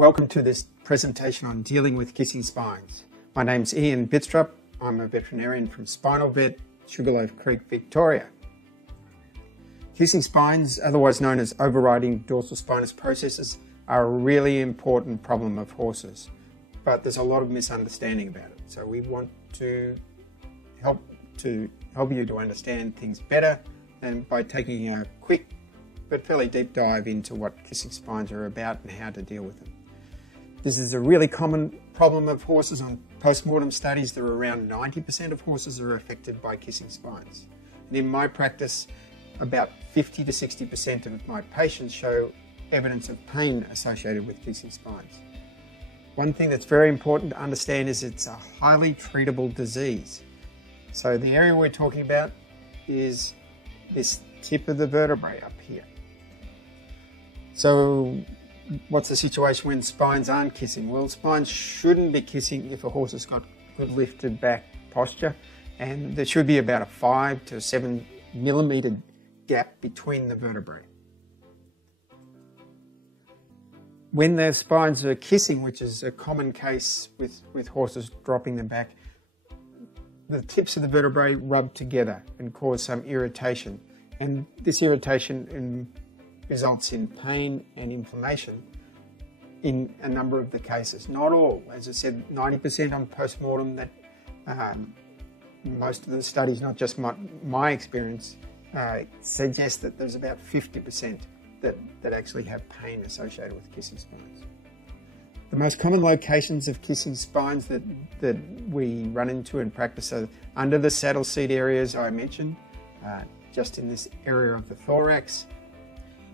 Welcome to this presentation on dealing with kissing spines. My name's Ian Bidstrup. I'm a veterinarian from Spinal Vet, Sugarloaf Creek, Victoria. Kissing spines, otherwise known as overriding dorsal spinous processes, are a really important problem of horses, but there's a lot of misunderstanding about it. So we want to help you to understand things better, and by taking a quick but fairly deep dive into what kissing spines are about and how to deal with them. This is a really common problem of horses. On post-mortem studies, there are around 90% of horses are affected by kissing spines. And in my practice, about 50 to 60% of my patients show evidence of pain associated with kissing spines. One thing that's very important to understand is it's a highly treatable disease. So the area we're talking about is this tip of the vertebrae up here. So what's the situation when spines aren't kissing? Well, spines shouldn't be kissing if a horse has got good lifted back posture, and there should be about a 5 to 7 millimeter gap between the vertebrae. When their spines are kissing, which is a common case with horses dropping them back, the tips of the vertebrae rub together and cause some irritation. And this irritation results in pain and inflammation in a number of the cases. Not all. As I said, 90% on post-mortem. That most of the studies, not just my experience, suggest that there's about 50% that actually have pain associated with kissing spines. The most common locations of kissing spines that we run into in practice are under the saddle seat areas I mentioned, just in this area of the thorax.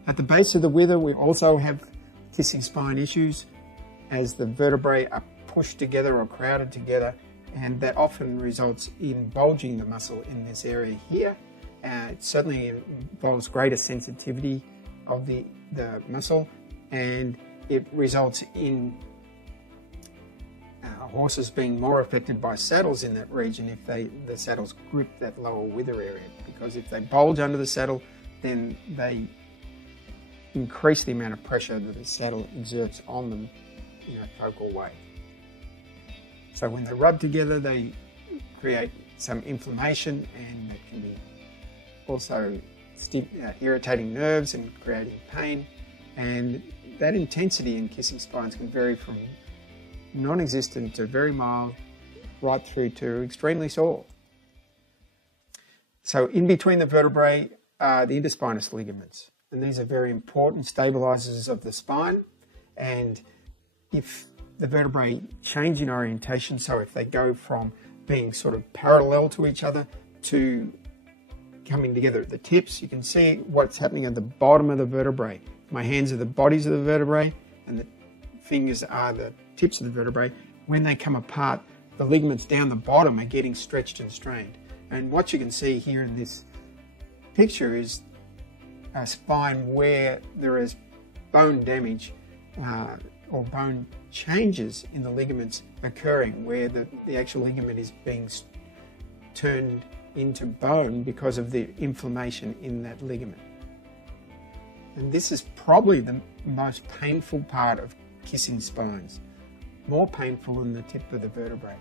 At the base of the wither, we also have kissing spine issues as the vertebrae are pushed together or crowded together, and that often results in bulging the muscle in this area here. It certainly involves greater sensitivity of the muscle, and it results in horses being more affected by saddles in that region if the saddles grip that lower wither area, because if they bulge under the saddle, then they increase the amount of pressure that the saddle exerts on them in a focal way. So when they rub together, they create some inflammation, and that can be also irritating nerves and creating pain. And that intensity in kissing spines can vary from non-existent to very mild, right through to extremely sore. So in between the vertebrae are the interspinous ligaments, and these are very important stabilizers of the spine. And if the vertebrae change in orientation, so if they go from being sort of parallel to each other to coming together at the tips, you can see what's happening at the bottom of the vertebrae. My hands are the bodies of the vertebrae, and the fingers are the tips of the vertebrae. When they come apart, the ligaments down the bottom are getting stretched and strained. And what you can see here in this picture is a spine where there is bone damage or bone changes in the ligaments occurring, where the actual ligament is being turned into bone because of the inflammation in that ligament. And this is probably the most painful part of kissing spines, more painful than the tip of the vertebrae.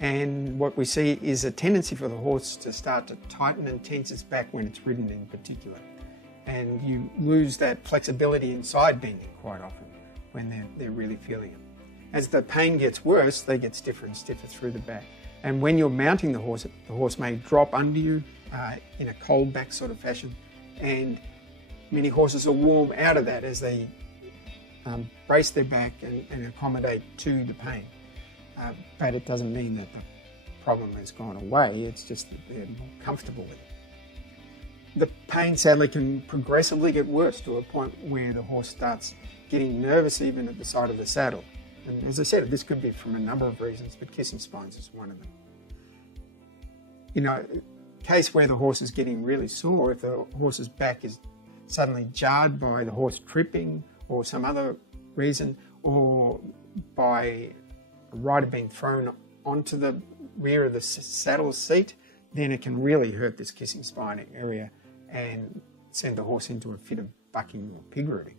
And what we see is a tendency for the horse to start to tighten and tense its back when it's ridden in particular. And you lose that flexibility in side bending quite often when they're really feeling it. As the pain gets worse, they get stiffer and stiffer through the back. And when you're mounting the horse may drop under you in a cold back sort of fashion, and many horses will warm out of that as they brace their back and accommodate to the pain. But it doesn't mean that the problem has gone away, it's just that they're more comfortable with it. The pain sadly can progressively get worse to a point where the horse starts getting nervous even at the side of the saddle. And as I said, this could be from a number of reasons, but kissing spines is one of them. In a case where the horse is getting really sore, if the horse's back is suddenly jarred by the horse tripping or some other reason, or by a rider being thrown onto the rear of the saddle seat, then it can really hurt this kissing spine area and send the horse into a fit of bucking or pig rooting.